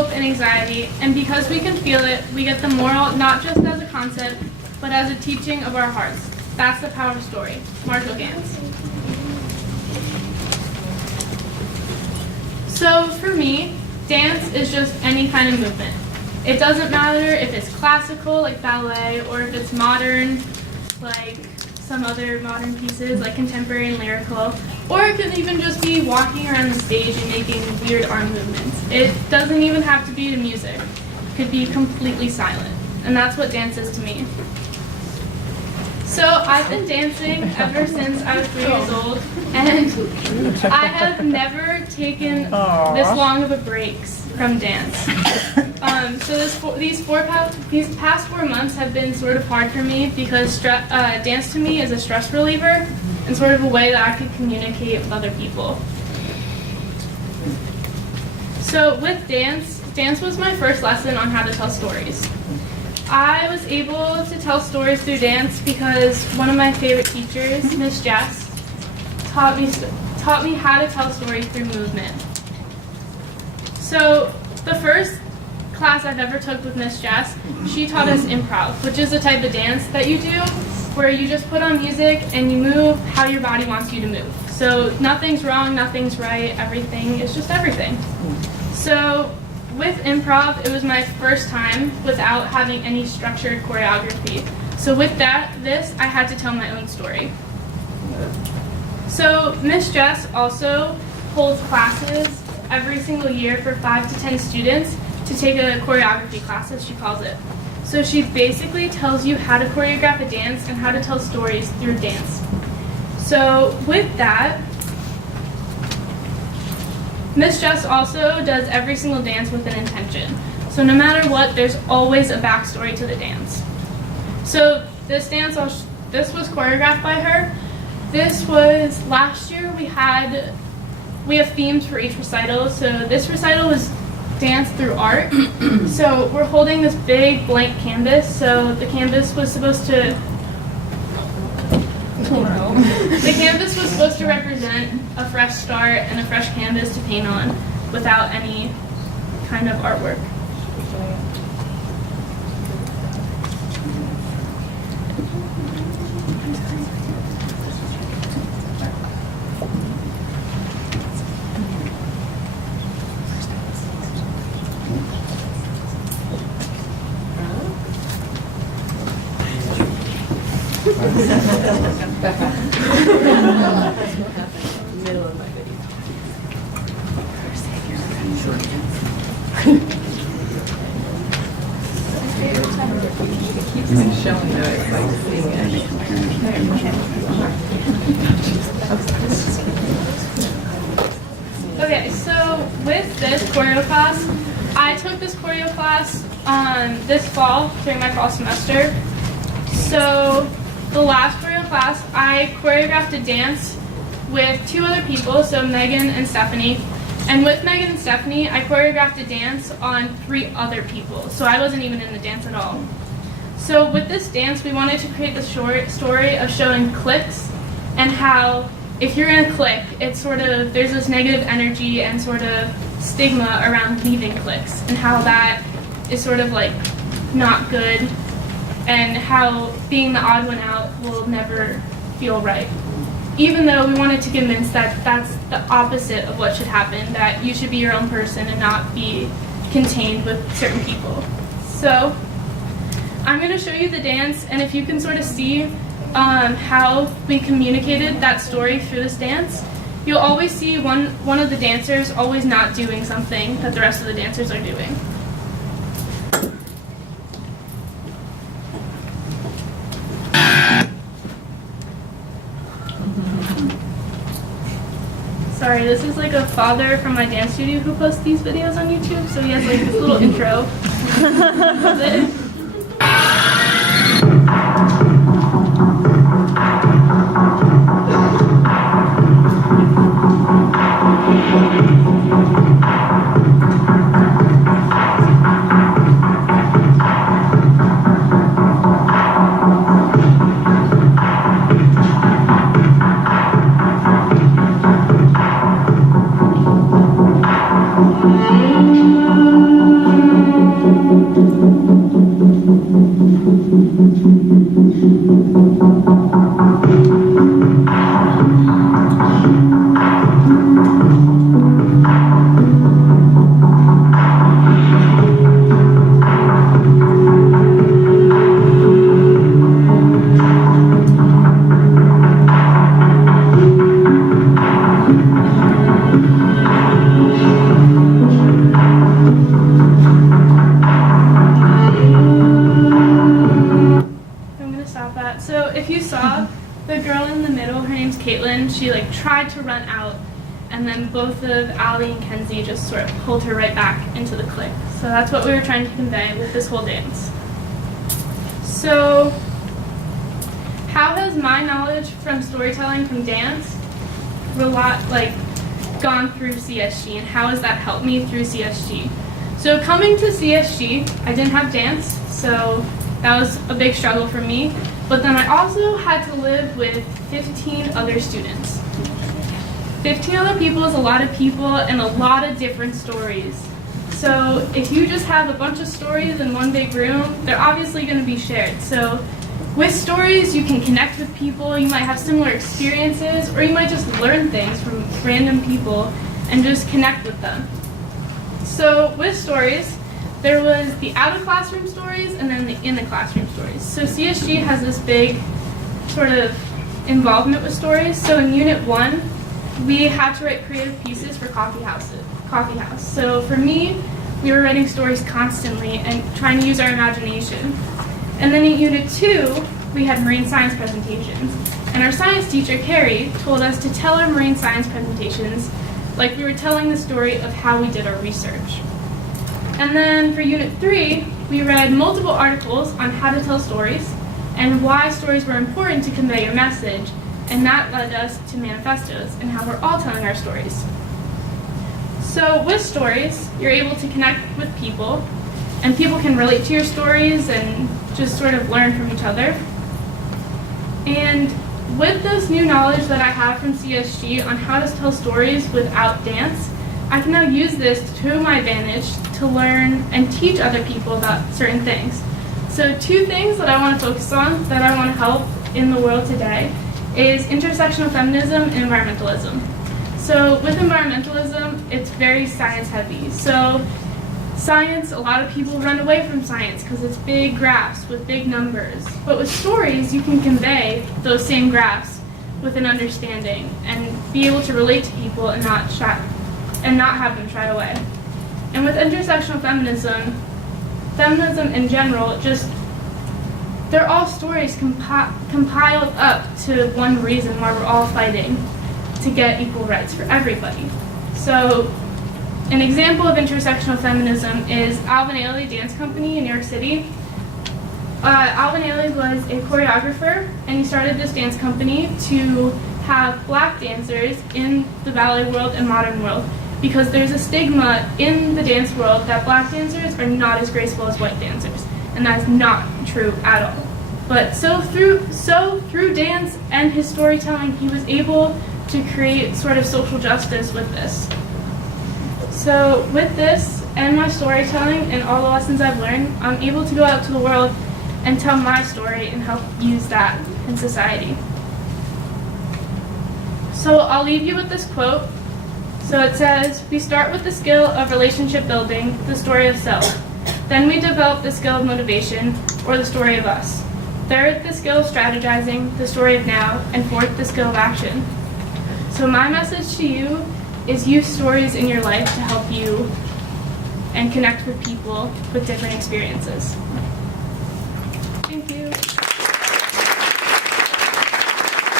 hope, and anxiety, and because we can feel it, we get the moral not just as a concept, but as a teaching of our hearts. That's the power of story. Marshall Gans. So for me, dance is just any kind of movement. It doesn't matter if it's classical, like ballet, or if it's modern, like some other modern pieces, like contemporary and lyrical, or it could even just be walking around the stage and making weird arm movements. It doesn't even have to be to music. It could be completely silent, and that's what dance is to me. So I've been dancing ever since I was 3 years old, and I have never taken this long of a break from dance. So these past 4 months have been sort of hard for me because dance to me is a stress reliever and sort of a way that I could communicate with other people. So with dance was my first lesson on how to tell stories. I was able to tell stories through dance because one of my favorite teachers, Miss Jess, taught me how to tell stories through movement. So the first class I've ever took with Miss Jess, she taught us improv, which is the type of dance that you do where you just put on music and you move how your body wants you to move. So nothing's wrong, nothing's right, everything is just everything. So with improv, it was my first time without having any structured choreography. So with this, I had to tell my own story. So Miss Jess also holds classes every single year for 5 to 10 students to take a choreography class, as she calls it. So she basically tells you how to choreograph a dance and how to tell stories through dance. So with that, Miss Jess also does every single dance with an intention. So no matter what, there's always a backstory to the dance. So this was choreographed by her. This was last year. We have themes for each recital. So this recital was dance through art. So we're holding this big blank canvas. So the canvas was supposed to represent a fresh start and a fresh canvas to paint on without any kind of artwork. Middle of my video. Keeps showing that it's like seeing it. Okay, so with this choreo class, I took this choreo class this fall during my fall semester. So the last choreo class, I choreographed a dance with 2 other people, so Megan and Stephanie. And with Megan and Stephanie, I choreographed a dance on 3 other people, so I wasn't even in the dance at all. So with this dance, we wanted to create the short story of showing cliques and how if you're in a clique, it's sort of, there's this negative energy and sort of stigma around leaving cliques and how that is sort of like not good and how being the odd one out will never feel right. Even though we wanted to convince that that's the opposite of what should happen, that you should be your own person and not be contained with certain people. So I'm going to show you the dance, and if you can sort of see how we communicated that story through this dance, you'll always see one of the dancers always not doing something that the rest of the dancers are doing. Sorry, this is like a father from my dance studio who posts these videos on YouTube, so he has like this little intro. tried to run out, and then both of Allie and Kenzie just sort of pulled her right back into the clique. So that's what we were trying to convey with this whole dance. So how has my knowledge from storytelling from dance gone through CSG, and how has that helped me through CSG? So coming to CSG, I didn't have dance, so that was a big struggle for me. But then I also had to live with 15 other students. 15 other people is a lot of people and a lot of different stories. So if you just have a bunch of stories in one big room, they're obviously going to be shared. So with stories, you can connect with people, you might have similar experiences, or you might just learn things from random people and just connect with them. So with stories, there was the out of classroom stories and then the in the classroom stories. So CSG has this big sort of involvement with stories. So in Unit 1, we had to write creative pieces for coffee house. So for me, we were writing stories constantly and trying to use our imagination. And then in Unit 2, we had marine science presentations. And our science teacher, Carrie, told us to tell our marine science presentations like we were telling the story of how we did our research. And then for Unit 3, we read multiple articles on how to tell stories and why stories were important to convey your message. And that led us to manifestos and how we're all telling our stories. So with stories, you're able to connect with people, and people can relate to your stories and just sort of learn from each other. And with this new knowledge that I have from CSG on how to tell stories without dance, I can now use this to my advantage to learn and teach other people about certain things. So 2 things that I want to focus on, that I want to help in the world today, is intersectional feminism and environmentalism. So with environmentalism, it's very science heavy. So science, a lot of people run away from science because it's big graphs with big numbers. But with stories, you can convey those same graphs with an understanding and be able to relate to people and not have them shy away. And with intersectional feminism, feminism in general, they're all stories compiled up to one reason why we're all fighting to get equal rights for everybody. So an example of intersectional feminism is Alvin Ailey Dance Company in New York City. Alvin Ailey was a choreographer, and he started this dance company to have black dancers in the ballet world and modern world, because there's a stigma in the dance world that black dancers are not as graceful as white dancers, and that's not true at all. But so through dance and his storytelling, he was able to create sort of social justice with this. So with this and my storytelling and all the lessons I've learned, I'm able to go out to the world and tell my story and help use that in society. So I'll leave you with this quote. So it says, "We start with the skill of relationship building, the story of self. Then we develop the skill of motivation, or the story of us. Third, the skill of strategizing, the story of now. And fourth, the skill of action." So my message to you is use stories in your life to help you and connect with people with different experiences.